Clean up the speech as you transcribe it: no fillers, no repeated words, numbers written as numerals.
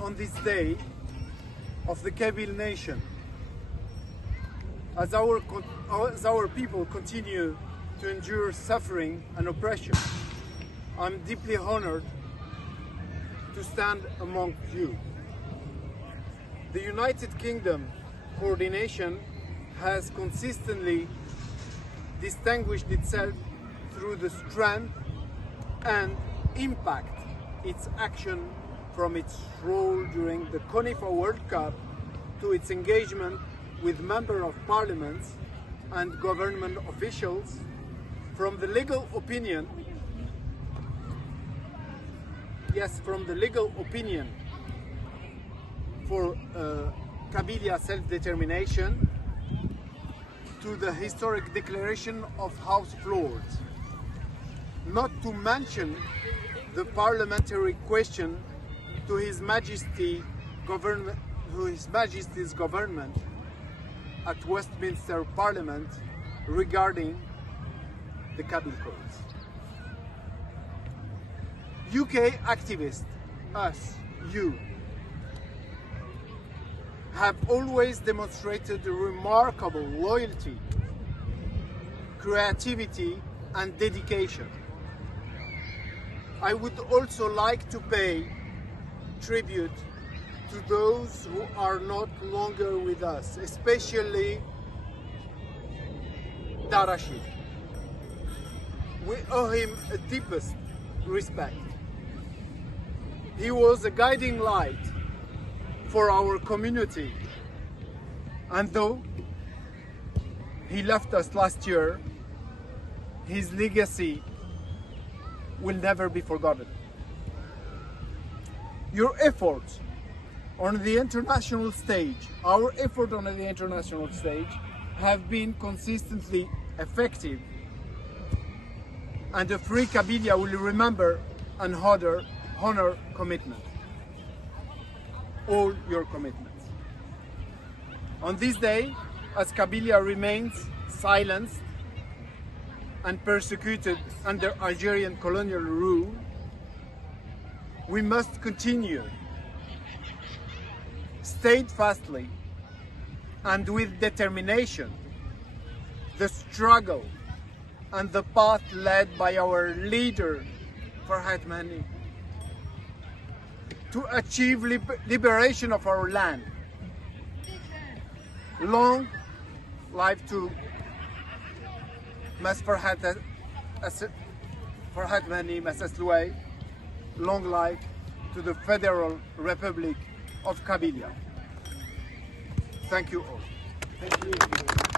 on this day of the Kabyle nation. As our people continue to endure suffering and oppression, I'm deeply honored to stand among you. The United Kingdom Coordination has consistently distinguished itself through the strength and impact its action, from its role during the CONIFA World Cup to its engagement with members of parliaments and government officials, from the legal opinion for Kabylie self-determination to the historic declaration of House of Lords, not to mention the parliamentary question to His Majesty's government at Westminster Parliament regarding the Kabyle codes. UK activists, us, you, have always demonstrated remarkable loyalty, creativity, and dedication. I would also like to pay tribute to those who are not longer with us, especially Darashid. We owe him a deepest respect. He was a guiding light for our community, and though he left us last year, his legacy will never be forgotten. Your efforts on the international stage, our effort on the international stage, have been consistently effective, and the Free Kabylie will remember and honor commitment, all your commitments. On this day, as Kabylie remains silenced and persecuted under Algerian colonial rule, we must continue steadfastly and with determination the struggle and the path led by our leader Farhat Mahani to achieve liberation of our land. Long life to Mas Farhat Mahani, Mas Aslouay. Long life to the Federal Republic of Kabylie. Thank you all. Thank you.